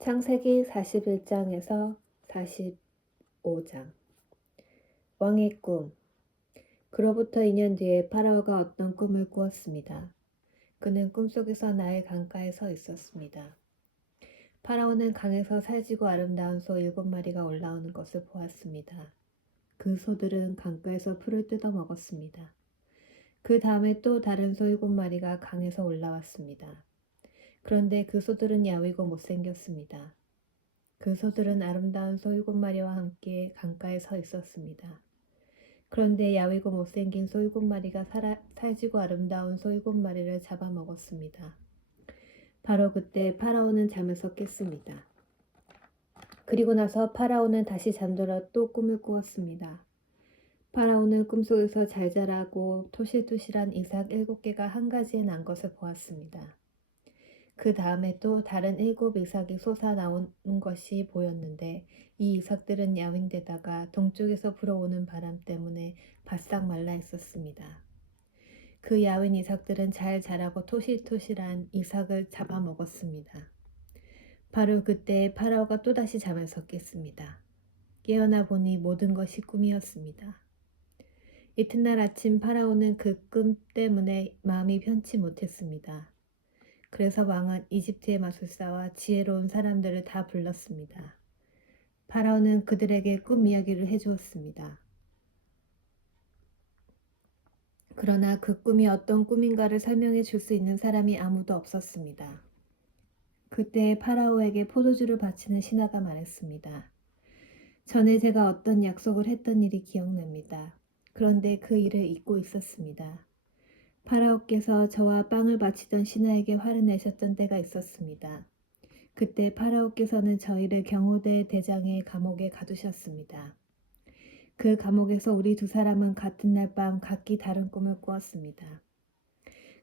창세기 41장에서 45장. 왕의 꿈. 그로부터 2년 뒤에 파라오가 어떤 꿈을 꾸었습니다. 그는 꿈속에서 나일 강가에 서 있었습니다. 파라오는 강에서 살지고 아름다운 소 7마리가 올라오는 것을 보았습니다. 그 소들은 강가에서 풀을 뜯어 먹었습니다. 그 다음에 또 다른 소 7마리가 강에서 올라왔습니다. 그런데 그 소들은 야위고 못생겼습니다. 그 소들은 아름다운 소 7마리와 함께 강가에 서 있었습니다. 그런데 야위고 못생긴 소 7마리가 살지고 아름다운 소 7마리를 잡아먹었습니다. 바로 그때 파라오는 잠에서 깼습니다. 그리고 나서 파라오는 다시 잠들어 또 꿈을 꾸었습니다. 파라오는 꿈속에서 잘 자라고 토실토실한 이삭 7개가 한 가지에 난 것을 보았습니다. 그 다음에 또 다른 7 이삭이 솟아나오는 것이 보였는데 이 이삭들은 야윈데다가 동쪽에서 불어오는 바람 때문에 바싹 말라 있었습니다. 그 야윈 이삭들은 잘 자라고 토실토실한 이삭을 잡아먹었습니다. 바로 그때 파라오가 또다시 잠에서 깼습니다. 깨어나 보니 모든 것이 꿈이었습니다. 이튿날 아침 파라오는 그 꿈 때문에 마음이 편치 못했습니다. 그래서 왕은 이집트의 마술사와 지혜로운 사람들을 다 불렀습니다. 파라오는 그들에게 꿈 이야기를 해주었습니다. 그러나 그 꿈이 어떤 꿈인가를 설명해 줄 수 있는 사람이 아무도 없었습니다. 그때 파라오에게 포도주를 바치는 신하가 말했습니다. 전에 제가 어떤 약속을 했던 일이 기억납니다. 그런데 그 일을 잊고 있었습니다. 파라오께서 저와 빵을 바치던 신하에게 화를 내셨던 때가 있었습니다. 그때 파라오께서는 저희를 경호대 대장의 감옥에 가두셨습니다. 그 감옥에서 우리 두 사람은 같은 날 밤 각기 다른 꿈을 꾸었습니다.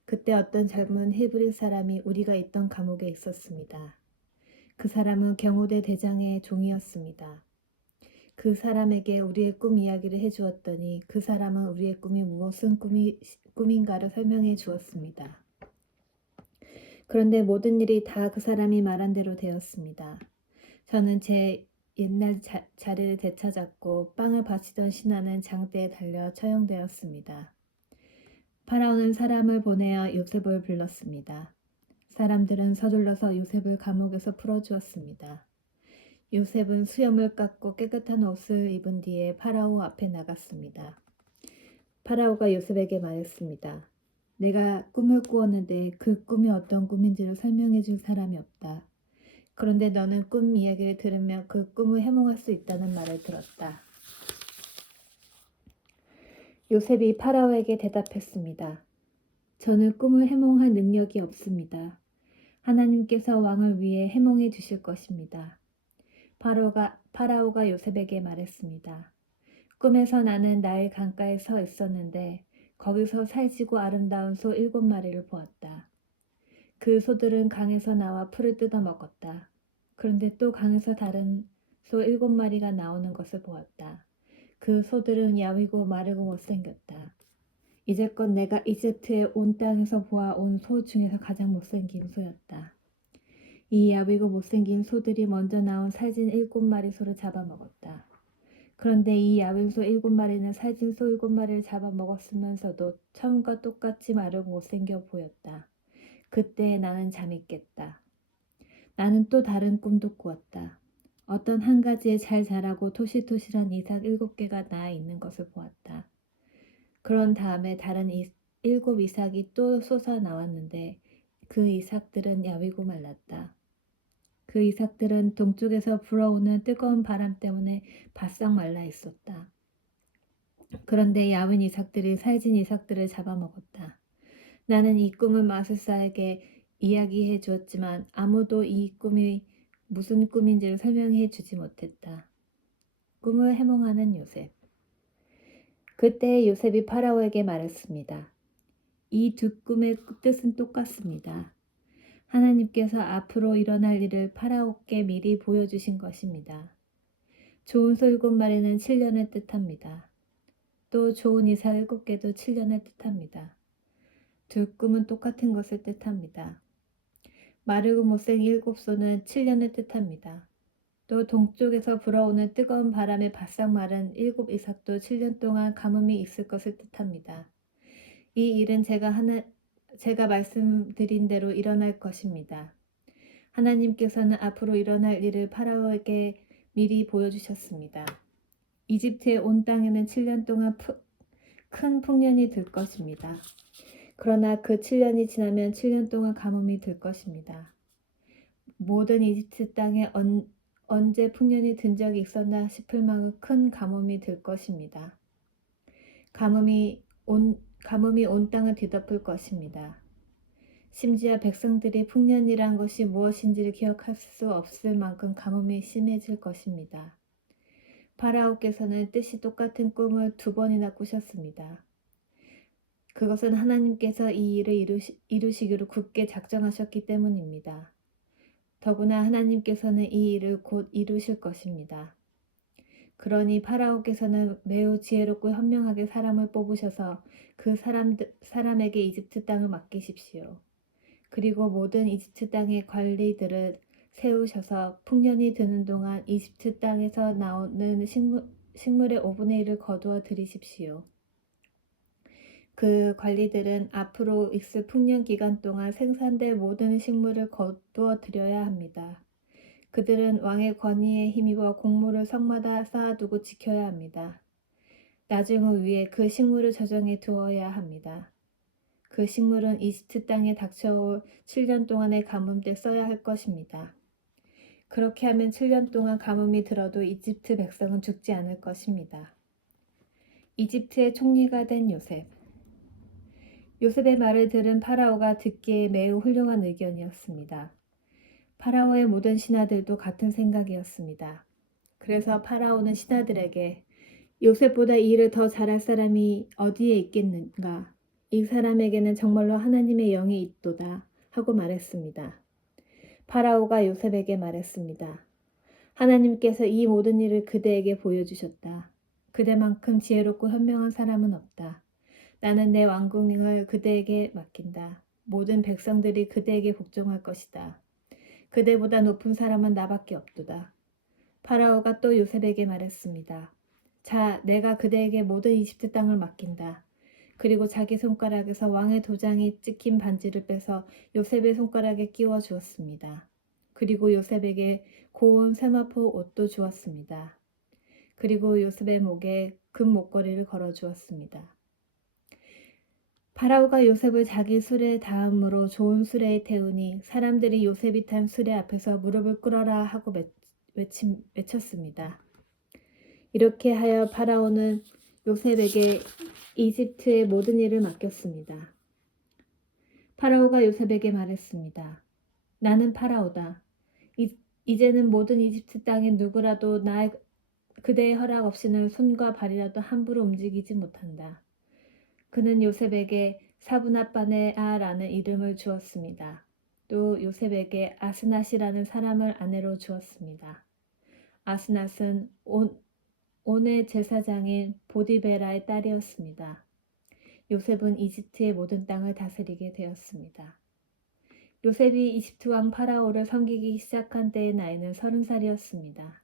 그때 어떤 젊은 히브리 사람이 우리가 있던 감옥에 있었습니다. 그 사람은 경호대 대장의 종이었습니다. 그 사람에게 우리의 꿈 이야기를 해주었더니 그 사람은 우리의 꿈이 무슨 꿈인가를 설명해 주었습니다. 그런데 모든 일이 다 그 사람이 말한 대로 되었습니다. 저는 제 옛날 자리를 되찾았고 빵을 바치던 신하는 장대에 달려 처형되었습니다. 파라오는 사람을 보내어 요셉을 불렀습니다. 사람들은 서둘러서 요셉을 감옥에서 풀어주었습니다. 요셉은 수염을 깎고 깨끗한 옷을 입은 뒤에 파라오 앞에 나갔습니다. 파라오가 요셉에게 말했습니다. 내가 꿈을 꾸었는데 그 꿈이 어떤 꿈인지를 설명해 줄 사람이 없다. 그런데 너는 꿈 이야기를 들으면 그 꿈을 해몽할 수 있다는 말을 들었다. 요셉이 파라오에게 대답했습니다. 저는 꿈을 해몽할 능력이 없습니다. 하나님께서 왕을 위해 해몽해 주실 것입니다. 파라오가 요셉에게 말했습니다. 꿈에서 나는 나일 강가에 서 있었는데 거기서 살지고 아름다운 소 7마리를 보았다. 그 소들은 강에서 나와 풀을 뜯어 먹었다. 그런데 또 강에서 다른 소 7마리가 나오는 것을 보았다. 그 소들은 야위고 마르고 못생겼다. 이제껏 내가 이집트의 온 땅에서 보아온 소 중에서 가장 못생긴 소였다. 이 야위고 못생긴 소들이 먼저 나온 살진 7마리 소를 잡아먹었다. 그런데 이 야윈 소 7마리는 살진 소 7마리를 잡아먹었으면서도 처음과 똑같이 마르고 못생겨 보였다. 그때 나는 잠이 깼다. 나는 또 다른 꿈도 꾸었다. 어떤 한 가지에 잘 자라고 토실토실한 이삭 7개가 나아 있는 것을 보았다. 그런 다음에 다른 7 이삭이 또 솟아 나왔는데 그 이삭들은 야위고 말랐다. 그 이삭들은 동쪽에서 불어오는 뜨거운 바람 때문에 바싹 말라 있었다. 그런데 야윈 이삭들이 살진 이삭들을 잡아먹었다. 나는 이 꿈을 마술사에게 이야기해 주었지만 아무도 이 꿈이 무슨 꿈인지를 설명해 주지 못했다. 꿈을 해몽하는 요셉. 그때 요셉이 파라오에게 말했습니다. 이 두 꿈의 뜻은 똑같습니다. 하나님께서 앞으로 일어날 일을 파라오께 미리 보여주신 것입니다. 좋은 소 7마리는 7년을 뜻합니다. 또 좋은 이삭 7개도 7년을 뜻합니다. 두 꿈은 똑같은 것을 뜻합니다. 마르고 못생 7소는 7년을 뜻합니다. 또 동쪽에서 불어오는 뜨거운 바람에 바싹 마른 7이삭도 7년 동안 가뭄이 있을 것을 뜻합니다. 이 일은 제가 말씀드린 대로 일어날 것입니다. 하나님께서는 앞으로 일어날 일을 파라오에게 미리 보여주셨습니다. 이집트의 온 땅에는 7년 동안 큰 풍년이 들 것입니다. 그러나 그 7년이 지나면 7년 동안 가뭄이 들 것입니다. 모든 이집트 땅에 언제 풍년이 든 적이 있었나 싶을 만큼 큰 가뭄이 들 것입니다. 가뭄이 온 땅을 뒤덮을 것입니다. 심지어 백성들이 풍년이란 것이 무엇인지를 기억할 수 없을 만큼 가뭄이 심해질 것입니다. 파라오께서는 뜻이 똑같은 꿈을 2번이나 꾸셨습니다. 그것은 하나님께서 이 일을 이루시기로 굳게 작정하셨기 때문입니다. 더구나 하나님께서는 이 일을 곧 이루실 것입니다. 그러니 파라오께서는 매우 지혜롭고 현명하게 사람을 뽑으셔서 그 사람에게 이집트 땅을 맡기십시오. 그리고 모든 이집트 땅의 관리들을 세우셔서 풍년이 드는 동안 이집트 땅에서 나오는 식물의 5분의 1을 거두어 드리십시오. 그 관리들은 앞으로 있을 풍년 기간 동안 생산될 모든 식물을 거두어 드려야 합니다. 그들은 왕의 권위에 힘입어 곡물을 성마다 쌓아두고 지켜야 합니다. 나중을 위해 그 식물을 저장해 두어야 합니다. 그 식물은 이집트 땅에 닥쳐올 7년 동안의 가뭄 때 써야 할 것입니다. 그렇게 하면 7년 동안 가뭄이 들어도 이집트 백성은 죽지 않을 것입니다. 이집트의 총리가 된 요셉. 요셉의 말을 들은 파라오가 듣기에 매우 훌륭한 의견이었습니다. 파라오의 모든 신하들도 같은 생각이었습니다. 그래서 파라오는 신하들에게 요셉보다 이 일을 더 잘할 사람이 어디에 있겠는가? 이 사람에게는 정말로 하나님의 영이 있도다 하고 말했습니다. 파라오가 요셉에게 말했습니다. 하나님께서 이 모든 일을 그대에게 보여주셨다. 그대만큼 지혜롭고 현명한 사람은 없다. 나는 내 왕궁을 그대에게 맡긴다. 모든 백성들이 그대에게 복종할 것이다. 그대보다 높은 사람은 나밖에 없도다. 파라오가 또 요셉에게 말했습니다. 자, 내가 그대에게 모든 이집트 땅을 맡긴다. 그리고 자기 손가락에서 왕의 도장이 찍힌 반지를 빼서 요셉의 손가락에 끼워 주었습니다. 그리고 요셉에게 고운 세마포 옷도 주었습니다. 그리고 요셉의 목에 금 목걸이를 걸어 주었습니다. 파라오가 요셉을 자기 수레 다음으로 좋은 수레에 태우니 사람들이 요셉이 탄 수레 앞에서 무릎을 꿇어라 하고 외쳤습니다. 이렇게 하여 파라오는 요셉에게 이집트의 모든 일을 맡겼습니다. 파라오가 요셉에게 말했습니다. 나는 파라오다. 이제는 모든 이집트 땅에 누구라도 그대의 허락 없이는 손과 발이라도 함부로 움직이지 못한다. 그는 요셉에게 사브낫바네아라는 이름을 주었습니다. 또 요셉에게 아스낫이라는 사람을 아내로 주었습니다. 아스낫은 온의 제사장인 보디베라의 딸이었습니다. 요셉은 이집트의 모든 땅을 다스리게 되었습니다. 요셉이 이집트 왕 파라오를 섬기기 시작한 때의 나이는 30살이었습니다.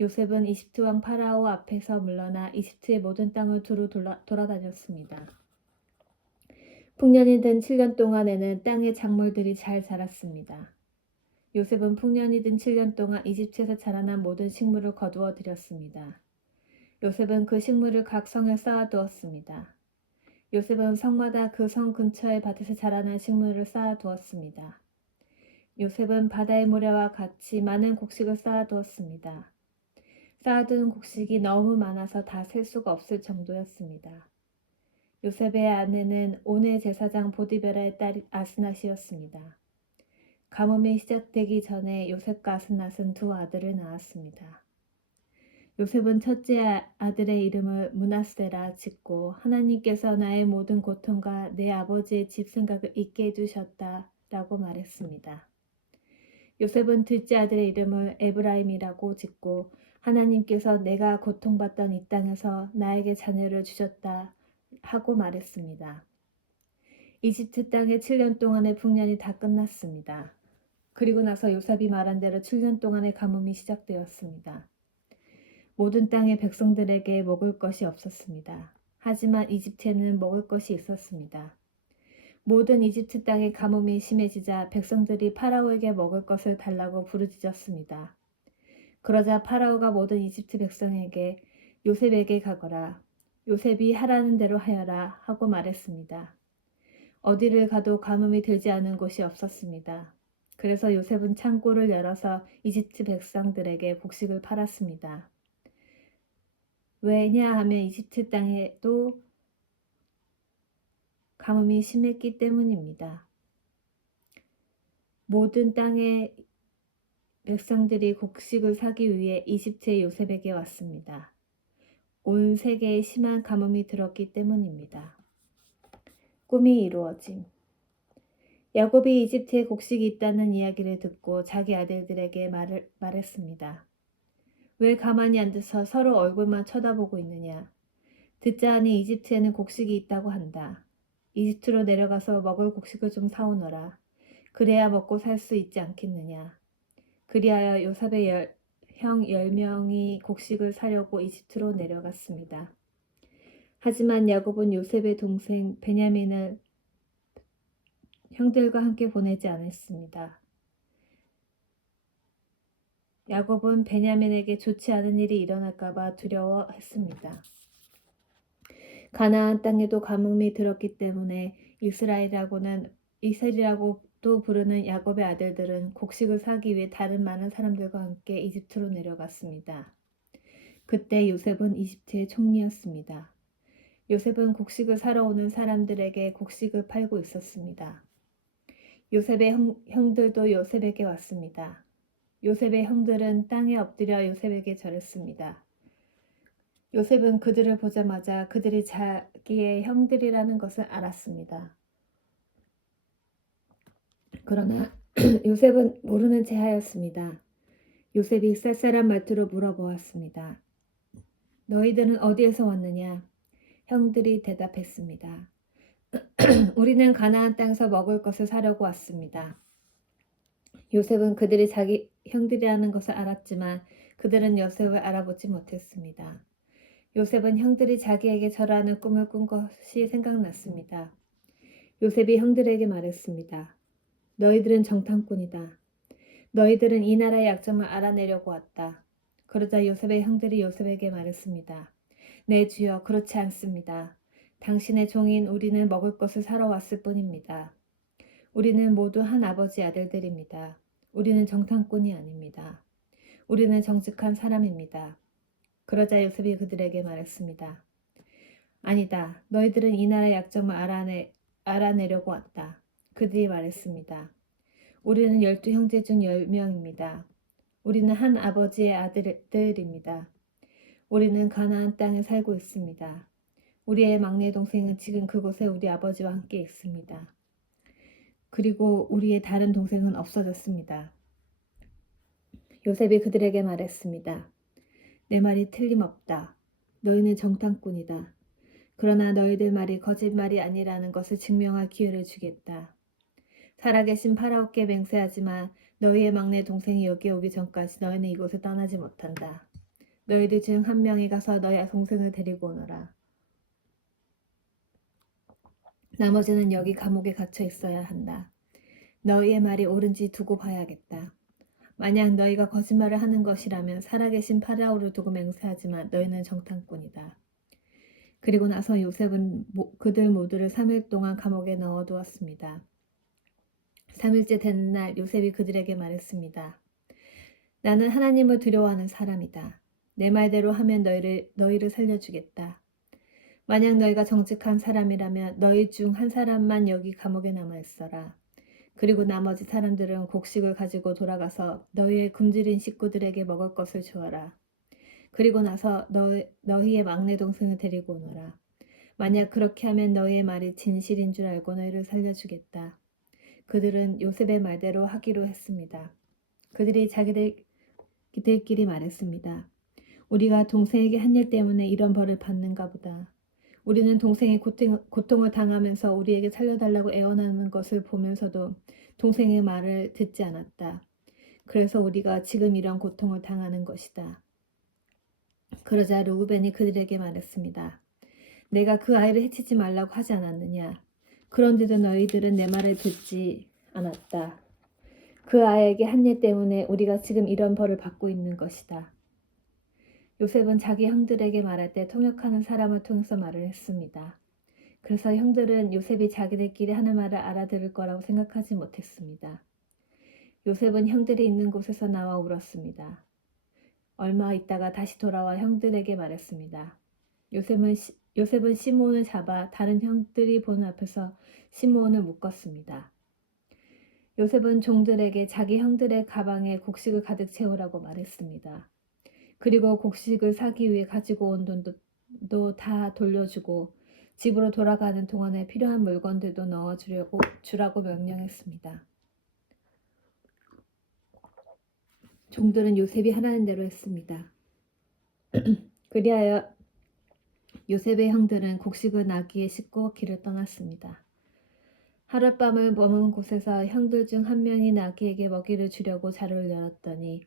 요셉은 이집트 왕 파라오 앞에서 물러나 이집트의 모든 땅을 두루 돌아다녔습니다. 풍년이 든 7년 동안에는 땅의 작물들이 잘 자랐습니다. 요셉은 풍년이 든 7년 동안 이집트에서 자라난 모든 식물을 거두어 들였습니다. 요셉은 그 식물을 각 성에 쌓아두었습니다. 요셉은 성마다 그 성 근처의 밭에서 자라난 식물을 쌓아두었습니다. 요셉은 바다의 모래와 같이 많은 곡식을 쌓아두었습니다. 쌓아둔 곡식이 너무 많아서 다 셀 수가 없을 정도였습니다. 요셉의 아내는 온의 제사장 보디베라의 딸 아스낫이었습니다. 가뭄이 시작되기 전에 요셉과 아스낫은 2 아들을 낳았습니다. 요셉은 첫째 아들의 이름을 므낫세라 짓고 하나님께서 나의 모든 고통과 내 아버지의 집 생각을 잊게 해주셨다라고 말했습니다. 요셉은 둘째 아들의 이름을 에브라임이라고 짓고 하나님께서 내가 고통받던 이 땅에서 나에게 자녀를 주셨다 하고 말했습니다. 이집트 땅의 7년 동안의 풍년이 다 끝났습니다. 그리고 나서 요셉이 말한 대로 7년 동안의 가뭄이 시작되었습니다. 모든 땅의 백성들에게 먹을 것이 없었습니다. 하지만 이집트에는 먹을 것이 있었습니다. 모든 이집트 땅의 가뭄이 심해지자 백성들이 파라오에게 먹을 것을 달라고 부르짖었습니다. 그러자 파라오가 모든 이집트 백성에게 요셉에게 가거라, 요셉이 하라는 대로 하여라 하고 말했습니다. 어디를 가도 가뭄이 들지 않은 곳이 없었습니다. 그래서 요셉은 창고를 열어서 이집트 백성들에게 곡식을 팔았습니다. 왜냐하면 이집트 땅에도 가뭄이 심했기 때문입니다. 모든 땅의 백성들이 곡식을 사기 위해 이집트의 요셉에게 왔습니다. 온 세계에 심한 가뭄이 들었기 때문입니다. 꿈이 이루어짐. 야곱이 이집트에 곡식이 있다는 이야기를 듣고 자기 아들들에게 말했습니다. 왜 가만히 앉아서 서로 얼굴만 쳐다보고 있느냐? 듣자 하니 이집트에는 곡식이 있다고 한다. 이집트로 내려가서 먹을 곡식을 좀 사오너라. 그래야 먹고 살 수 있지 않겠느냐. 그리하여 요셉의 형 10명이 곡식을 사려고 이집트로 내려갔습니다. 하지만 야곱은 요셉의 동생 베냐민을 형들과 함께 보내지 않았습니다. 야곱은 베냐민에게 좋지 않은 일이 일어날까봐 두려워했습니다. 가나안 땅에도 가뭄이 들었기 때문에 이스라엘이라고도 부르는 야곱의 아들들은 곡식을 사기 위해 다른 많은 사람들과 함께 이집트로 내려갔습니다. 그때 요셉은 이집트의 총리였습니다. 요셉은 곡식을 사러 오는 사람들에게 곡식을 팔고 있었습니다. 요셉의 형들도 요셉에게 왔습니다. 요셉의 형들은 땅에 엎드려 요셉에게 절했습니다. 요셉은 그들을 보자마자 그들이 자기의 형들이라는 것을 알았습니다. 그러나 요셉은 모르는 체 하였습니다. 요셉이 쌀쌀한 말투로 물어보았습니다. 너희들은 어디에서 왔느냐? 형들이 대답했습니다. 우리는 가나안 땅에서 먹을 것을 사려고 왔습니다. 요셉은 그들이 자기 형들이라는 것을 알았지만 그들은 요셉을 알아보지 못했습니다. 요셉은 형들이 자기에게 절하는 꿈을 꾼 것이 생각났습니다. 요셉이 형들에게 말했습니다. 너희들은 정탐꾼이다. 너희들은 이 나라의 약점을 알아내려고 왔다. 그러자 요셉의 형들이 요셉에게 말했습니다. 네, 주여, 그렇지 않습니다. 당신의 종인 우리는 먹을 것을 사러 왔을 뿐입니다. 우리는 모두 한 아버지 아들들입니다. 우리는 정탐꾼이 아닙니다. 우리는 정직한 사람입니다. 그러자 요셉이 그들에게 말했습니다. 아니다. 너희들은 이 나라의 약점을 알아내려고 왔다. 그들이 말했습니다. 우리는 12형제 중 10명입니다. 우리는 한 아버지의 아들들입니다. 우리는 가나안 땅에 살고 있습니다. 우리의 막내 동생은 지금 그곳에 우리 아버지와 함께 있습니다. 그리고 우리의 다른 동생은 없어졌습니다. 요셉이 그들에게 말했습니다. 내 말이 틀림없다. 너희는 정탐꾼이다. 그러나 너희들 말이 거짓말이 아니라는 것을 증명할 기회를 주겠다. 살아계신 파라오께 맹세하지만 너희의 막내 동생이 여기 오기 전까지 너희는 이곳을 떠나지 못한다. 너희들 중 한 명이 가서 너희 동생을 데리고 오너라. 나머지는 여기 감옥에 갇혀 있어야 한다. 너희의 말이 옳은지 두고 봐야겠다. 만약 너희가 거짓말을 하는 것이라면 살아계신 파라오를 두고 맹세하지만 너희는 정탐꾼이다. 그리고 나서 요셉은 그들 모두를 3일 동안 감옥에 넣어두었습니다. 3일째 되는 날 요셉이 그들에게 말했습니다. 나는 하나님을 두려워하는 사람이다. 내 말대로 하면 너희를 살려주겠다. 만약 너희가 정직한 사람이라면 너희 중 한 사람만 여기 감옥에 남아있어라. 그리고 나머지 사람들은 곡식을 가지고 돌아가서 너희의 굶주린 식구들에게 먹을 것을 주어라. 그리고 나서 너희의 막내 동생을 데리고 오너라. 만약 그렇게 하면 너희의 말이 진실인 줄 알고 너희를 살려주겠다. 그들은 요셉의 말대로 하기로 했습니다. 그들이 자기들끼리 말했습니다. 우리가 동생에게 한 일 때문에 이런 벌을 받는가 보다. 우리는 동생이 고통을 당하면서 우리에게 살려달라고 애원하는 것을 보면서도 동생의 말을 듣지 않았다. 그래서 우리가 지금 이런 고통을 당하는 것이다. 그러자 르우벤이 그들에게 말했습니다. 내가 그 아이를 해치지 말라고 하지 않았느냐? 그런데도 너희들은 내 말을 듣지 않았다. 그 아이에게 한 일 때문에 우리가 지금 이런 벌을 받고 있는 것이다. 요셉은 자기 형들에게 말할 때 통역하는 사람을 통해서 말을 했습니다. 그래서 형들은 요셉이 자기들끼리 하는 말을 알아들을 거라고 생각하지 못했습니다. 요셉은 형들이 있는 곳에서 나와 울었습니다. 얼마 있다가 다시 돌아와 형들에게 말했습니다. 요셉은 시므온을 잡아 다른 형들이 보는 앞에서 시므온을 묶었습니다. 요셉은 종들에게 자기 형들의 가방에 곡식을 가득 채우라고 말했습니다. 그리고 곡식을 사기 위해 가지고 온 돈도 다 돌려주고 집으로 돌아가는 동안에 필요한 물건들도 주라고 명령했습니다. 종들은 요셉이 하라는 대로 했습니다. 그리하여 요셉의 형들은 곡식을 나귀에 싣고 길을 떠났습니다. 하룻밤을 머문 곳에서 형들 중 한 명이 나귀에게 먹이를 주려고 자루를 열었더니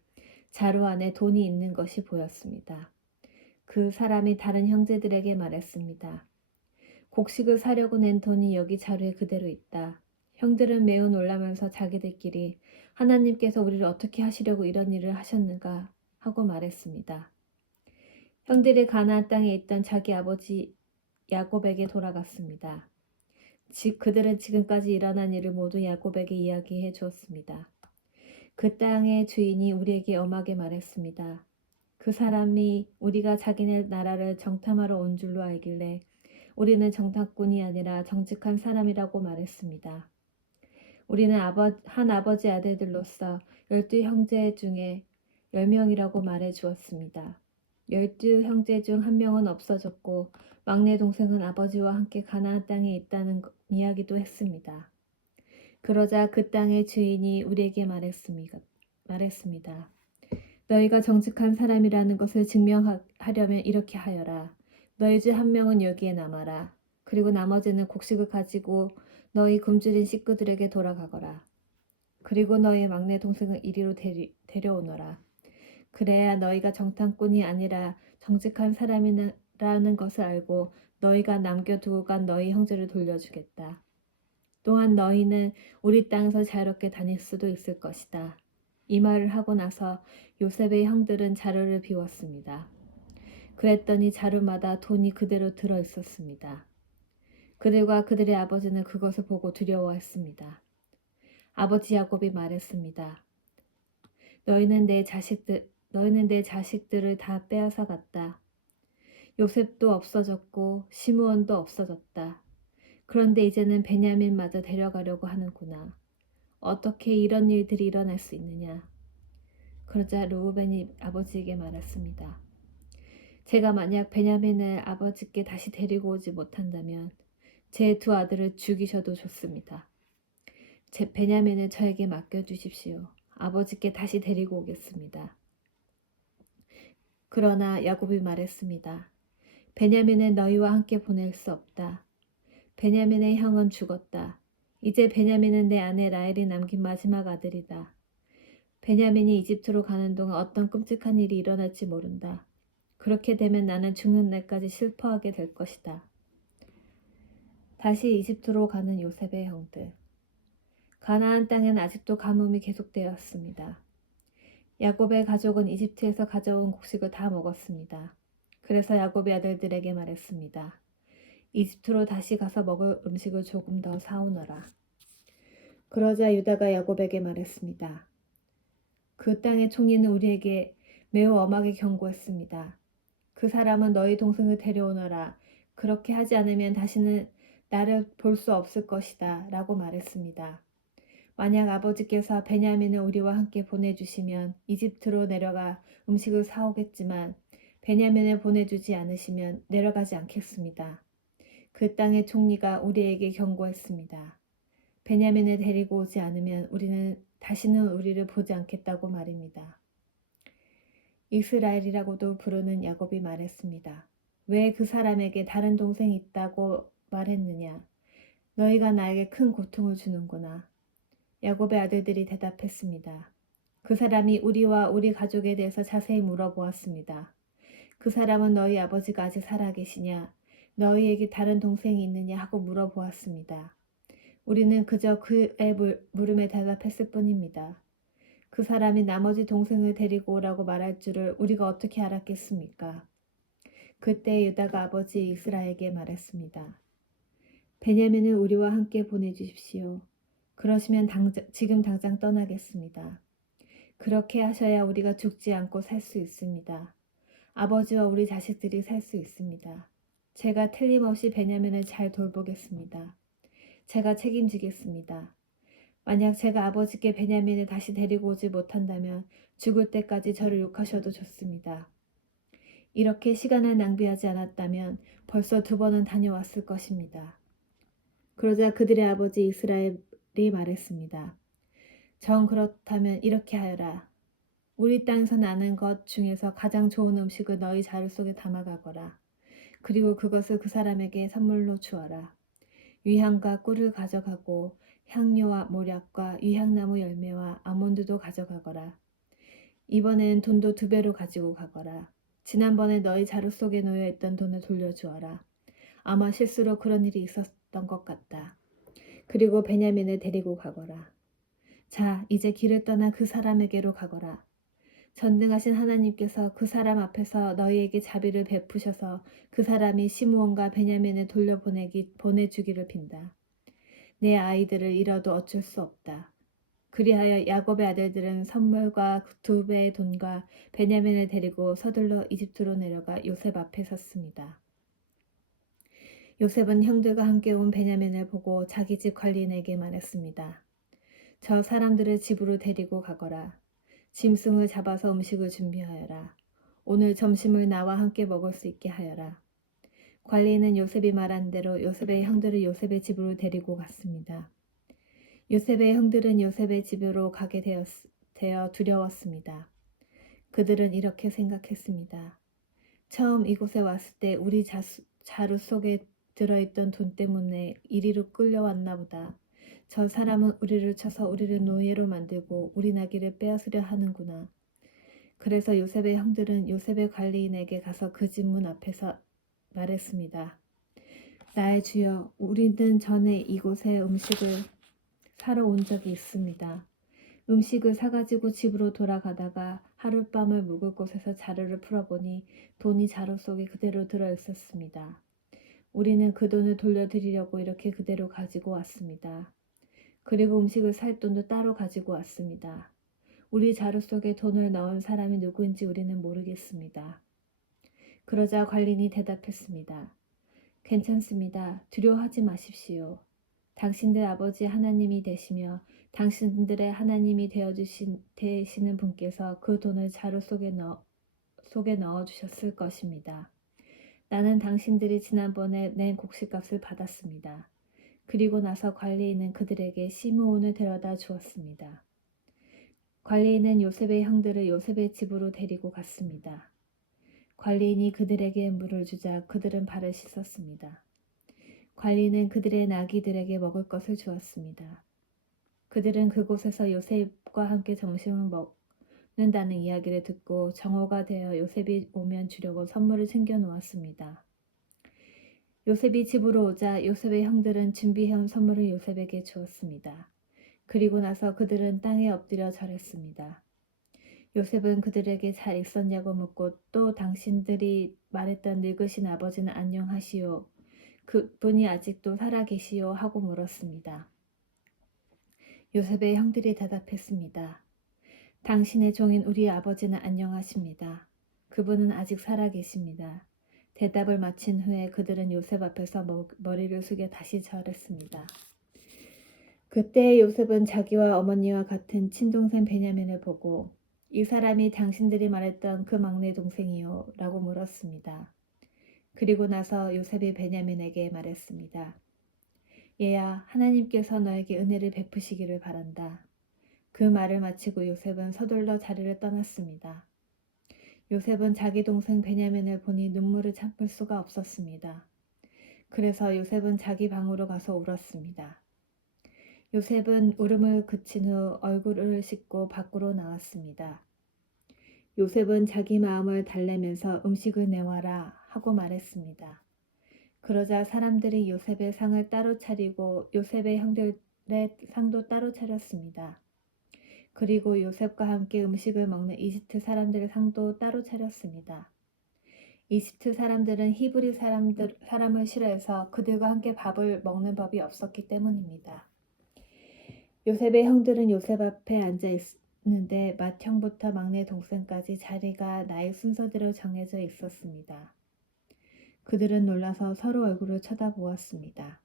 자루 안에 돈이 있는 것이 보였습니다. 그 사람이 다른 형제들에게 말했습니다. 곡식을 사려고 낸 돈이 여기 자루에 그대로 있다. 형들은 매우 놀라면서 자기들끼리 하나님께서 우리를 어떻게 하시려고 이런 일을 하셨는가 하고 말했습니다. 형들이 가나안 땅에 있던 자기 아버지 야곱에게 돌아갔습니다. 그들은 지금까지 일어난 일을 모두 야곱에게 이야기해 주었습니다. 그 땅의 주인이 우리에게 엄하게 말했습니다. 그 사람이 우리가 자기네 나라를 정탐하러 온 줄로 알길래 우리는 정탐꾼이 아니라 정직한 사람이라고 말했습니다. 우리는 한 아버지 아들들로서 12형제 중에 10명이라고 말해 주었습니다. 12형제 중 한 명은 없어졌고 막내 동생은 아버지와 함께 가나안 땅에 있다는 이야기도 했습니다. 그러자 그 땅의 주인이 우리에게 말했습니다. 너희가 정직한 사람이라는 것을 증명하려면 이렇게 하여라. 너희 중 한 명은 여기에 남아라. 그리고 나머지는 곡식을 가지고 너희 굶주린 식구들에게 돌아가거라. 그리고 너희 막내 동생을 이리로 데려오너라. 그래야 너희가 정탐꾼이 아니라 정직한 사람이라는 것을 알고 너희가 남겨두고 간 너희 형제를 돌려주겠다. 또한 너희는 우리 땅에서 자유롭게 다닐 수도 있을 것이다. 이 말을 하고 나서 요셉의 형들은 자루를 비웠습니다. 그랬더니 자루마다 돈이 그대로 들어 있었습니다. 그들과 그들의 아버지는 그것을 보고 두려워했습니다. 아버지 야곱이 말했습니다. 너희는 내 자식들을 다 빼앗아 갔다. 요셉도 없어졌고 시므온도 없어졌다. 그런데 이제는 베냐민마저 데려가려고 하는구나. 어떻게 이런 일들이 일어날 수 있느냐. 그러자 르우벤이 아버지에게 말했습니다. 제가 만약 베냐민을 아버지께 다시 데리고 오지 못한다면 제 두 아들을 죽이셔도 좋습니다. 제 베냐민을 저에게 맡겨주십시오. 아버지께 다시 데리고 오겠습니다. 그러나 야곱이 말했습니다. 베냐민을 너희와 함께 보낼 수 없다. 베냐민의 형은 죽었다. 이제 베냐민은 내 아내 라헬이 남긴 마지막 아들이다. 베냐민이 이집트로 가는 동안 어떤 끔찍한 일이 일어날지 모른다. 그렇게 되면 나는 죽는 날까지 슬퍼하게 될 것이다. 다시 이집트로 가는 요셉의 형들. 가나안 땅엔 아직도 가뭄이 계속되었습니다. 야곱의 가족은 이집트에서 가져온 곡식을 다 먹었습니다. 그래서 야곱의 아들들에게 말했습니다. 이집트로 다시 가서 먹을 음식을 조금 더 사오너라. 그러자 유다가 야곱에게 말했습니다. 그 땅의 총리는 우리에게 매우 엄하게 경고했습니다. 그 사람은 너희 동생을 데려오너라. 그렇게 하지 않으면 다시는 나를 볼 수 없을 것이다. 라고 말했습니다. 만약 아버지께서 베냐민을 우리와 함께 보내주시면 이집트로 내려가 음식을 사오겠지만 베냐민을 보내주지 않으시면 내려가지 않겠습니다. 그 땅의 총리가 우리에게 경고했습니다. 베냐민을 데리고 오지 않으면 우리는 다시는 우리를 보지 않겠다고 말입니다. 이스라엘이라고도 부르는 야곱이 말했습니다. 왜 그 사람에게 다른 동생이 있다고 말했느냐? 너희가 나에게 큰 고통을 주는구나. 야곱의 아들들이 대답했습니다. 그 사람이 우리와 우리 가족에 대해서 자세히 물어보았습니다. 그 사람은 너희 아버지가 아직 살아계시냐? 너희에게 다른 동생이 있느냐? 하고 물어보았습니다. 우리는 그저 그의 물음에 대답했을 뿐입니다. 그 사람이 나머지 동생을 데리고 오라고 말할 줄을 우리가 어떻게 알았겠습니까? 그때 유다가 아버지 이스라엘에게 말했습니다. 베냐민을 우리와 함께 보내주십시오. 그러시면 지금 당장 떠나겠습니다. 그렇게 하셔야 우리가 죽지 않고 살 수 있습니다. 아버지와 우리 자식들이 살 수 있습니다. 제가 틀림없이 베냐민을 잘 돌보겠습니다. 제가 책임지겠습니다. 만약 제가 아버지께 베냐민을 다시 데리고 오지 못한다면 죽을 때까지 저를 욕하셔도 좋습니다. 이렇게 시간을 낭비하지 않았다면 벌써 2번은 다녀왔을 것입니다. 그러자 그들의 아버지 이스라엘이 말했습니다. 정 그렇다면 이렇게 하여라. 우리 땅에서 나는 것 중에서 가장 좋은 음식을 너희 자루 속에 담아가거라. 그리고 그것을 그 사람에게 선물로 주어라. 위향과 꿀을 가져가고 향료와 모략과 위향나무 열매와 아몬드도 가져가거라. 이번엔 돈도 2배로 가지고 가거라. 지난번에 너희 자루 속에 놓여있던 돈을 돌려주어라. 아마 실수로 그런 일이 있었던 것 같다. 그리고 베냐민을 데리고 가거라. 자, 이제 길을 떠나 그 사람에게로 가거라. 전능하신 하나님께서 그 사람 앞에서 너희에게 자비를 베푸셔서 그 사람이 시므온과 베냐민을 보내주기를 빈다. 내 아이들을 잃어도 어쩔 수 없다. 그리하여 야곱의 아들들은 선물과 2배의 돈과 베냐민을 데리고 서둘러 이집트로 내려가 요셉 앞에 섰습니다. 요셉은 형들과 함께 온 베냐민을 보고 자기 집 관리인에게 말했습니다. 저 사람들을 집으로 데리고 가거라. 짐승을 잡아서 음식을 준비하여라. 오늘 점심을 나와 함께 먹을 수 있게 하여라. 관리인은 요셉이 말한 대로 요셉의 형들을 요셉의 집으로 데리고 갔습니다. 요셉의 형들은 요셉의 집으로 가게 되어 두려웠습니다. 그들은 이렇게 생각했습니다. 처음 이곳에 왔을 때 우리 자루 속에 들어있던 돈 때문에 이리로 끌려왔나 보다. 저 사람은 우리를 쳐서 우리를 노예로 만들고 우리 나귀를 빼앗으려 하는구나. 그래서 요셉의 형들은 요셉의 관리인에게 가서 그 집 문 앞에서 말했습니다. 나의 주여, 우리는 전에 이곳에 음식을 사러 온 적이 있습니다. 음식을 사가지고 집으로 돌아가다가 하룻밤을 묵을 곳에서 자루를 풀어보니 돈이 자루 속에 그대로 들어있었습니다. 우리는 그 돈을 돌려드리려고 이렇게 그대로 가지고 왔습니다. 그리고 음식을 살 돈도 따로 가지고 왔습니다. 우리 자루 속에 돈을 넣은 사람이 누구인지 우리는 모르겠습니다. 그러자 관리인이 대답했습니다. 괜찮습니다. 두려워하지 마십시오. 당신들 아버지 하나님이 되시며 당신들의 하나님이 되시는 분께서 그 돈을 자루 속에 넣어 주셨을 것입니다. 나는 당신들이 지난번에 낸 곡식값을 받았습니다. 그리고 나서 관리인은 그들에게 시므온을 데려다 주었습니다. 관리인은 요셉의 형들을 요셉의 집으로 데리고 갔습니다. 관리인이 그들에게 물을 주자 그들은 발을 씻었습니다. 관리인은 그들의 나귀들에게 먹을 것을 주었습니다. 그들은 그곳에서 요셉과 함께 점심을 먹는다는 이야기를 듣고 정오가 되어 요셉이 오면 주려고 선물을 챙겨 놓았습니다. 요셉이 집으로 오자 요셉의 형들은 준비해온 선물을 요셉에게 주었습니다. 그리고 나서 그들은 땅에 엎드려 절했습니다. 요셉은 그들에게 잘 있었냐고 묻고 또 당신들이 말했던 늙으신 아버지는 안녕하시오. 그분이 아직도 살아계시오 하고 물었습니다. 요셉의 형들이 대답했습니다. 당신의 종인 우리 아버지는 안녕하십니다. 그분은 아직 살아계십니다. 대답을 마친 후에 그들은 요셉 앞에서 머리를 숙여 다시 절했습니다. 그때 요셉은 자기와 어머니와 같은 친동생 베냐민을 보고 이 사람이 당신들이 말했던 그 막내 동생이요? 라고 물었습니다. 그리고 나서 요셉이 베냐민에게 말했습니다. 얘야, 하나님께서 너에게 은혜를 베푸시기를 바란다. 그 말을 마치고 요셉은 서둘러 자리를 떠났습니다. 요셉은 자기 동생 베냐민을 보니 눈물을 참을 수가 없었습니다. 그래서 요셉은 자기 방으로 가서 울었습니다. 요셉은 울음을 그친 후 얼굴을 씻고 밖으로 나왔습니다. 요셉은 자기 마음을 달래면서 음식을 내와라 하고 말했습니다. 그러자 사람들이 요셉의 상을 따로 차리고 요셉의 형들의 상도 따로 차렸습니다. 그리고 요셉과 함께 음식을 먹는 이집트 사람들의 상도 따로 차렸습니다. 이집트 사람들은 히브리 사람을 싫어해서 그들과 함께 밥을 먹는 법이 없었기 때문입니다. 요셉의 형들은 요셉 앞에 앉아 있는데 맏형부터 막내 동생까지 자리가 나이 순서대로 정해져 있었습니다. 그들은 놀라서 서로 얼굴을 쳐다보았습니다.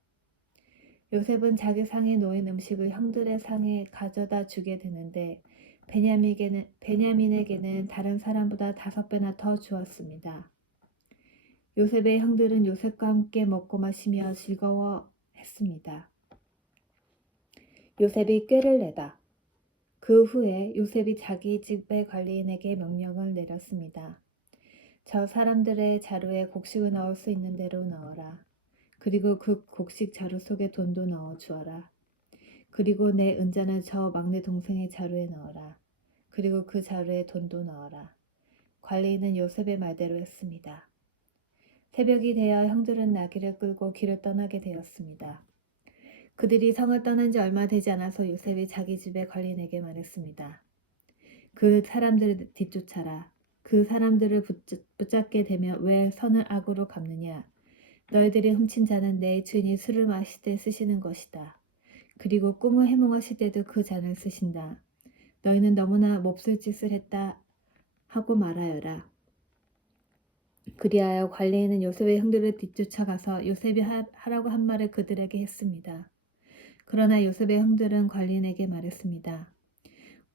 요셉은 자기 상에 놓인 음식을 형들의 상에 가져다 주게 되는데 베냐민에게는 다른 사람보다 5배나 더 주었습니다. 요셉의 형들은 요셉과 함께 먹고 마시며 즐거워했습니다. 요셉이 꾀를 내다. 그 후에 요셉이 자기 집의 관리인에게 명령을 내렸습니다. 저 사람들의 자루에 곡식을 넣을 수 있는 대로 넣어라. 그리고 그 곡식 자루 속에 돈도 넣어 주어라. 그리고 내 은자는 저 막내 동생의 자루에 넣어라. 그리고 그 자루에 돈도 넣어라. 관리인은 요셉의 말대로 했습니다. 새벽이 되어 형들은 나귀를 끌고 길을 떠나게 되었습니다. 그들이 성을 떠난 지 얼마 되지 않아서 요셉이 자기 집의 관리인에게 말했습니다. 그 사람들을 뒤쫓아라. 그 사람들을 붙잡게 되면 왜 선을 악으로 갚느냐. 너희들이 훔친 자는 내 주인이 술을 마실 때 쓰시는 것이다. 그리고 꿈을 해몽하실 때도 그 잔을 쓰신다. 너희는 너무나 몹쓸 짓을 했다 하고 말하여라. 그리하여 관리인은 요셉의 형들을 뒤쫓아가서 요셉이 하라고 한 말을 그들에게 했습니다. 그러나 요셉의 형들은 관리인에게 말했습니다.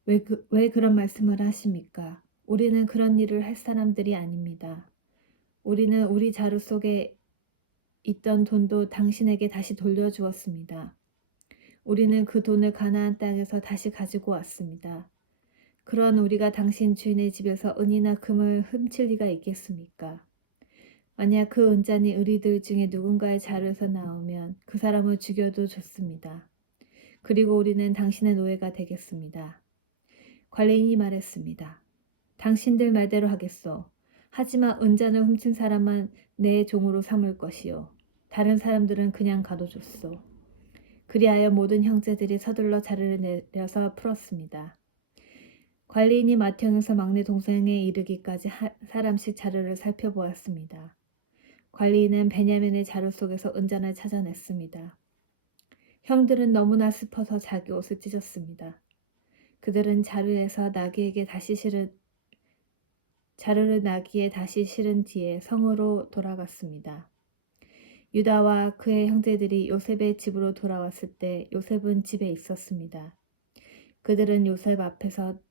왜 그런 말씀을 하십니까? 우리는 그런 일을 할 사람들이 아닙니다. 우리는 우리 자루 속에 있던 돈도 당신에게 다시 돌려주었습니다. 우리는 그 돈을 가나안 땅에서 다시 가지고 왔습니다. 그런 우리가 당신 주인의 집에서 은이나 금을 훔칠 리가 있겠습니까? 만약 그 은잔이 우리들 중에 누군가의 자루에서 나오면 그 사람을 죽여도 좋습니다. 그리고 우리는 당신의 노예가 되겠습니다. 관리인이 말했습니다. 당신들 말대로 하겠소. 하지만 은잔을 훔친 사람만 내 종으로 삼을 것이요. 다른 사람들은 그냥 가둬줬소. 그리하여 모든 형제들이 서둘러 자루를 내려서 풀었습니다. 관리인이 맏형에서 막내 동생에 이르기까지 사람씩 자루를 살펴보았습니다. 관리인은 베냐민의 자루 속에서 은잔을 찾아냈습니다. 형들은 너무나 슬퍼서 자기 옷을 찢었습니다. 그들은 자루를 나귀에 다시 실은 뒤에 성으로 돌아갔습니다. 유다와 그의 형제들이 요셉의 집으로 돌아왔을 때 요셉은 집에 있었습니다. 그들은 요셉 앞에서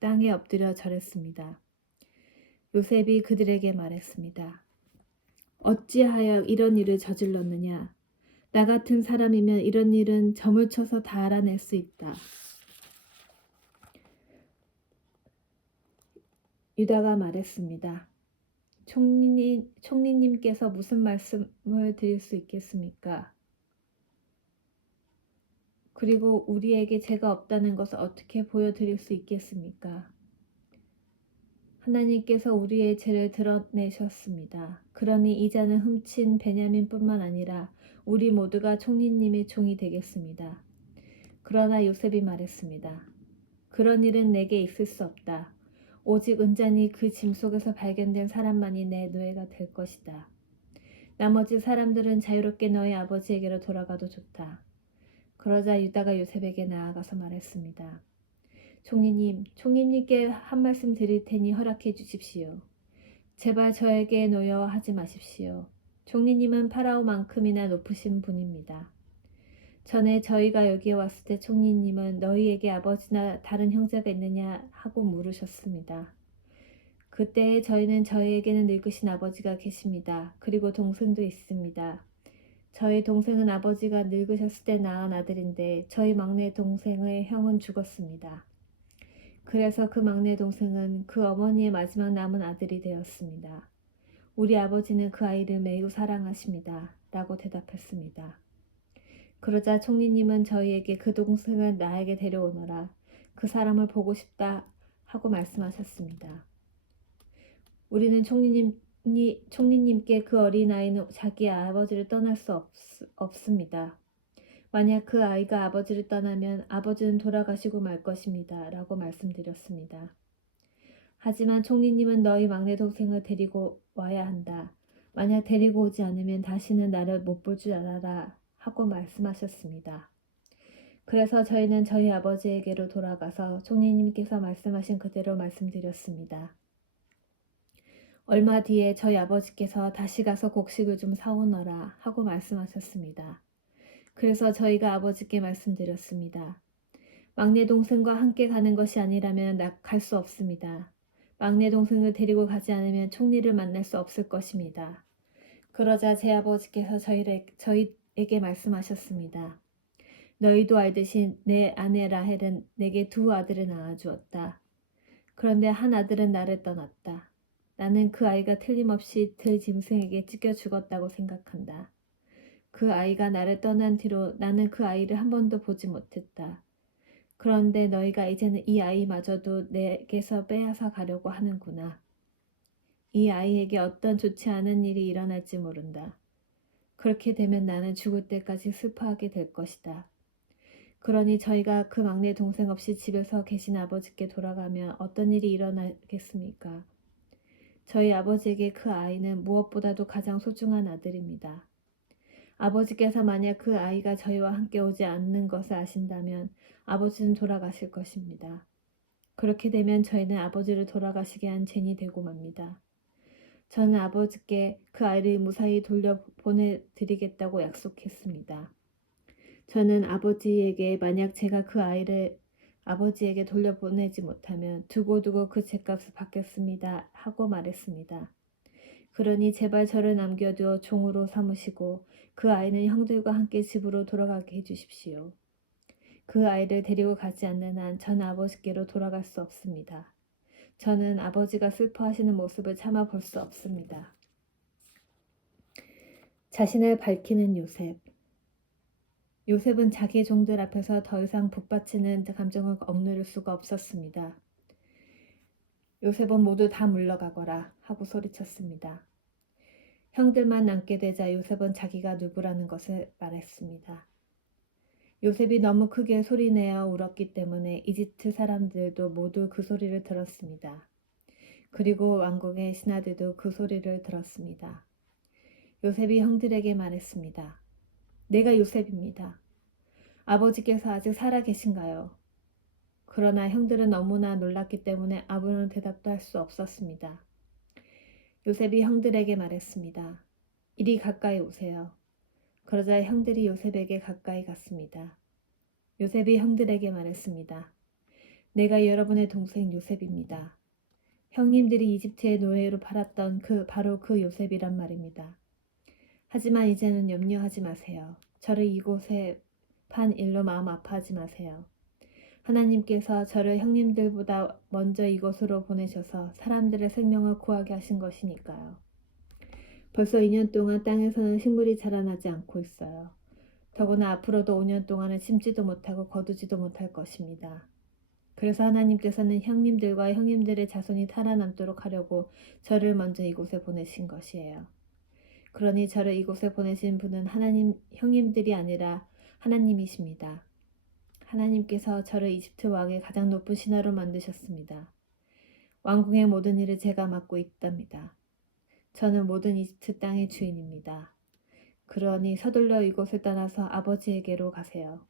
땅에 엎드려 절했습니다. 요셉이 그들에게 말했습니다. 어찌하여 이런 일을 저질렀느냐? 나 같은 사람이면 이런 일은 점을 쳐서 다 알아낼 수 있다. 유다가 말했습니다. 총리님께서 무슨 말씀을 드릴 수 있겠습니까? 그리고 우리에게 죄가 없다는 것을 어떻게 보여드릴 수 있겠습니까? 하나님께서 우리의 죄를 드러내셨습니다. 그러니 이자는 훔친 베냐민뿐만 아니라 우리 모두가 총리님의 종이 되겠습니다. 그러나 요셉이 말했습니다. 그런 일은 내게 있을 수 없다. 오직 은잔이 그 짐 속에서 발견된 사람만이 내 노예가 될 것이다. 나머지 사람들은 자유롭게 너희 아버지에게로 돌아가도 좋다. 그러자 유다가 요셉에게 나아가서 말했습니다. 총리님께 한 말씀 드릴 테니 허락해 주십시오. 제발 저에게 노여워하지 마십시오. 총리님은 파라오만큼이나 높으신 분입니다. 전에 저희가 여기에 왔을 때 총리님은 너희에게 아버지나 다른 형제가 있느냐 하고 물으셨습니다. 그때 저희에게는 늙으신 아버지가 계십니다. 그리고 동생도 있습니다. 저희 동생은 아버지가 늙으셨을 때 낳은 아들인데 저희 막내 동생의 형은 죽었습니다. 그래서 그 막내 동생은 그 어머니의 마지막 남은 아들이 되었습니다. 우리 아버지는 그 아이를 매우 사랑하십니다. 라고 대답했습니다. 그러자 총리님은 저희에게 그 동생을 나에게 데려오너라. 그 사람을 보고 싶다 하고 말씀하셨습니다. 우리는 총리님께 그 어린아이는 자기 아버지를 떠날 수 없습니다. 만약 그 아이가 아버지를 떠나면 아버지는 돌아가시고 말 것입니다. 라고 말씀드렸습니다. 하지만 총리님은 너희 막내 동생을 데리고 와야 한다. 만약 데리고 오지 않으면 다시는 나를 못 볼 줄 알아라. 하고 말씀하셨습니다. 그래서 저희는 저희 아버지에게로 돌아가서 총리님께서 말씀하신 그대로 말씀드렸습니다. 얼마 뒤에 저희 아버지께서 다시 가서 곡식을 좀 사오너라 하고 말씀하셨습니다. 그래서 저희가 아버지께 말씀드렸습니다. 막내 동생과 함께 가는 것이 아니라면 갈 수 없습니다. 막내 동생을 데리고 가지 않으면 총리를 만날 수 없을 것입니다. 그러자 제 아버지께서 저희에게 말씀하셨습니다. 너희도 알듯이 내 아내 라헬은 내게 두 아들을 낳아주었다. 그런데 한 아들은 나를 떠났다. 나는 그 아이가 틀림없이 들 짐승에게 찢겨 죽었다고 생각한다. 그 아이가 나를 떠난 뒤로 나는 그 아이를 한 번도 보지 못했다. 그런데 너희가 이제는 이 아이마저도 내게서 빼앗아 가려고 하는구나. 이 아이에게 어떤 좋지 않은 일이 일어날지 모른다. 그렇게 되면 나는 죽을 때까지 슬퍼하게 될 것이다. 그러니 저희가 그 막내 동생 없이 집에서 계신 아버지께 돌아가면 어떤 일이 일어나겠습니까? 저희 아버지에게 그 아이는 무엇보다도 가장 소중한 아들입니다. 아버지께서 만약 그 아이가 저희와 함께 오지 않는 것을 아신다면 아버지는 돌아가실 것입니다. 그렇게 되면 저희는 아버지를 돌아가시게 한 죄인이 되고 맙니다. 저는 아버지께 그 아이를 무사히 돌려보내드리겠다고 약속했습니다. 저는 아버지에게 만약 제가 그 아이를 아버지에게 돌려보내지 못하면 두고두고 그 죗값을 받겠습니다 하고 말했습니다. 그러니 제발 저를 남겨두어 종으로 삼으시고 그 아이는 형들과 함께 집으로 돌아가게 해주십시오. 그 아이를 데리고 가지 않는 한 저는 아버지께로 돌아갈 수 없습니다. 저는 아버지가 슬퍼하시는 모습을 참아 볼 수 없습니다. 자신을 밝히는 요셉. 요셉은 자기의 종들 앞에서 더 이상 북받치는 감정을 억누를 수가 없었습니다. 요셉은 모두 다 물러가거라 하고 소리쳤습니다. 형들만 남게 되자 요셉은 자기가 누구라는 것을 말했습니다. 요셉이 너무 크게 소리내어 울었기 때문에 이집트 사람들도 모두 그 소리를 들었습니다. 그리고 왕궁의 신하들도 그 소리를 들었습니다. 요셉이 형들에게 말했습니다. 내가 요셉입니다. 아버지께서 아직 살아 계신가요? 그러나 형들은 너무나 놀랐기 때문에 아무런 대답도 할 수 없었습니다. 요셉이 형들에게 말했습니다. 이리 가까이 오세요. 그러자 형들이 요셉에게 가까이 갔습니다. 요셉이 형들에게 말했습니다. 내가 여러분의 동생 요셉입니다. 형님들이 이집트의 노예로 팔았던 바로 그 요셉이란 말입니다. 하지만 이제는 염려하지 마세요. 저를 이곳에 판 일로 마음 아파하지 마세요. 하나님께서 저를 형님들보다 먼저 이곳으로 보내셔서 사람들의 생명을 구하게 하신 것이니까요. 벌써 2년 동안 땅에서는 식물이 자라나지 않고 있어요. 더구나 앞으로도 5년 동안은 심지도 못하고 거두지도 못할 것입니다. 그래서 하나님께서는 형님들과 형님들의 자손이 살아남도록 하려고 저를 먼저 이곳에 보내신 것이에요. 그러니 저를 이곳에 보내신 분은 형님들이 아니라 하나님이십니다. 하나님께서 저를 이집트 왕의 가장 높은 신하로 만드셨습니다. 왕궁의 모든 일을 제가 맡고 있답니다. 저는 모든 이집트 땅의 주인입니다. 그러니 서둘러 이곳을 떠나서 아버지에게로 가세요.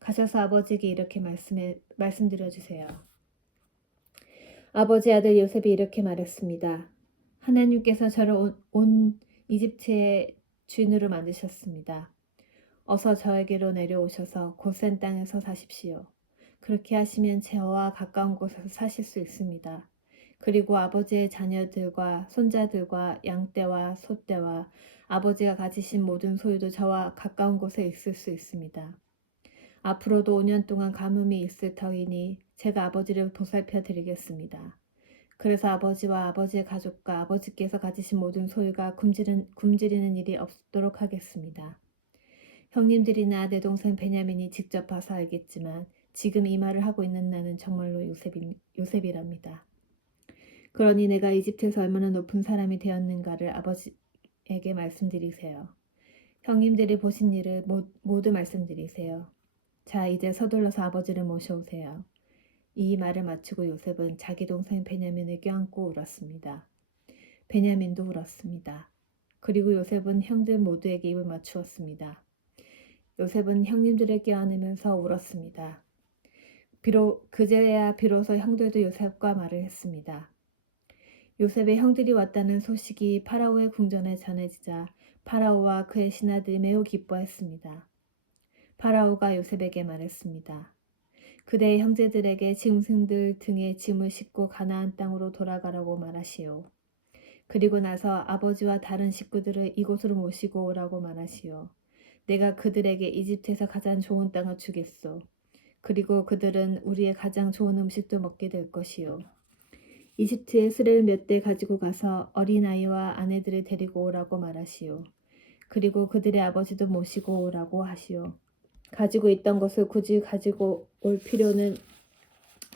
가셔서 아버지에게 이렇게 말씀드려 주세요. 아버지 아들 요셉이 이렇게 말했습니다. 하나님께서 저를 온 이집트의 주인으로 만드셨습니다. 어서 저에게로 내려오셔서 고센 땅에서 사십시오. 그렇게 하시면 저와 가까운 곳에서 사실 수 있습니다. 그리고 아버지의 자녀들과 손자들과 양떼와 소떼와 아버지가 가지신 모든 소유도 저와 가까운 곳에 있을 수 있습니다. 앞으로도 5년 동안 가뭄이 있을 터이니 제가 아버지를 보살펴 드리겠습니다. 그래서 아버지와 아버지의 가족과 아버지께서 가지신 모든 소유가 굶주리는 일이 없도록 하겠습니다. 형님들이나 내 동생 베냐민이 직접 봐서 알겠지만 지금 이 말을 하고 있는 나는 정말로 요셉이랍니다. 그러니 내가 이집트에서 얼마나 높은 사람이 되었는가를 아버지에게 말씀드리세요. 형님들이 보신 일을 모두 말씀드리세요. 자, 이제 서둘러서 아버지를 모셔오세요. 이 말을 마치고 요셉은 자기 동생 베냐민을 껴안고 울었습니다. 베냐민도 울었습니다. 그리고 요셉은 형들 모두에게 입을 맞추었습니다. 요셉은 형님들을 껴안으면서 울었습니다. 그제야 비로소 형들도 요셉과 말을 했습니다. 요셉의 형들이 왔다는 소식이 파라오의 궁전에 전해지자 파라오와 그의 신하들이 매우 기뻐했습니다. 파라오가 요셉에게 말했습니다. 그대의 형제들에게 짐승들 등에 짐을 싣고 가나안 땅으로 돌아가라고 말하시오. 그리고 나서 아버지와 다른 식구들을 이곳으로 모시고 오라고 말하시오. 내가 그들에게 이집트에서 가장 좋은 땅을 주겠소. 그리고 그들은 우리의 가장 좋은 음식도 먹게 될 것이요. 이집트에 수레를 몇 대 가지고 가서 어린아이와 아내들을 데리고 오라고 말하시오. 그리고 그들의 아버지도 모시고 오라고 하시오. 가지고 있던 것을 굳이 가지고 올 필요는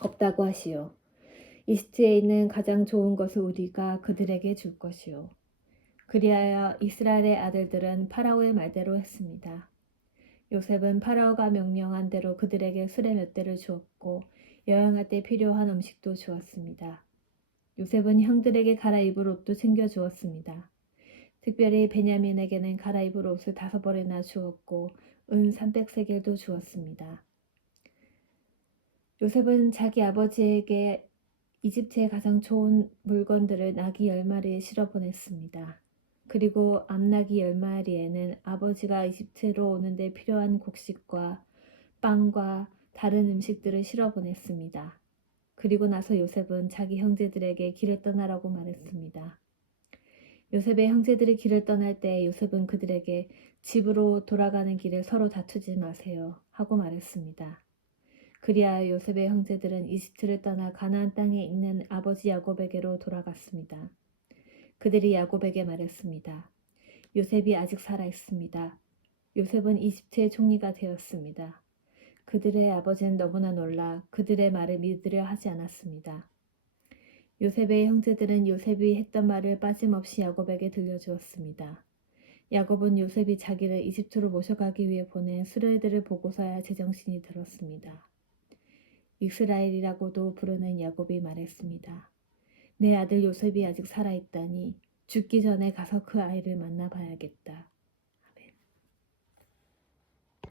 없다고 하시오. 이집트에 있는 가장 좋은 것을 우리가 그들에게 줄 것이오. 그리하여 이스라엘의 아들들은 파라오의 말대로 했습니다. 요셉은 파라오가 명령한 대로 그들에게 수레 몇 대를 주었고 여행할 때 필요한 음식도 주었습니다. 요셉은 형들에게 갈아입을 옷도 챙겨주었습니다. 특별히 베냐민에게는 갈아입을 옷을 5벌이나 주었고 은 300세겔도 주었습니다. 요셉은 자기 아버지에게 이집트의 가장 좋은 물건들을 나귀 10마리에 실어 보냈습니다. 그리고 암나귀 10마리에는 아버지가 이집트로 오는데 필요한 곡식과 빵과 다른 음식들을 실어 보냈습니다. 그리고 나서 요셉은 자기 형제들에게 길을 떠나라고 말했습니다. 요셉의 형제들이 길을 떠날 때 요셉은 그들에게 집으로 돌아가는 길에 서로 다투지 마세요 하고 말했습니다. 그리하여 요셉의 형제들은 이집트를 떠나 가나안 땅에 있는 아버지 야곱에게로 돌아갔습니다. 그들이 야곱에게 말했습니다. 요셉이 아직 살아 있습니다. 요셉은 이집트의 총리가 되었습니다. 그들의 아버지는 너무나 놀라 그들의 말을 믿으려 하지 않았습니다. 요셉의 형제들은 요셉이 했던 말을 빠짐없이 야곱에게 들려주었습니다. 야곱은 요셉이 자기를 이집트로 모셔가기 위해 보낸 수레들을 보고서야 제정신이 들었습니다. 이스라엘이라고도 부르는 야곱이 말했습니다. 내 아들 요셉이 아직 살아있다니 죽기 전에 가서 그 아이를 만나봐야겠다.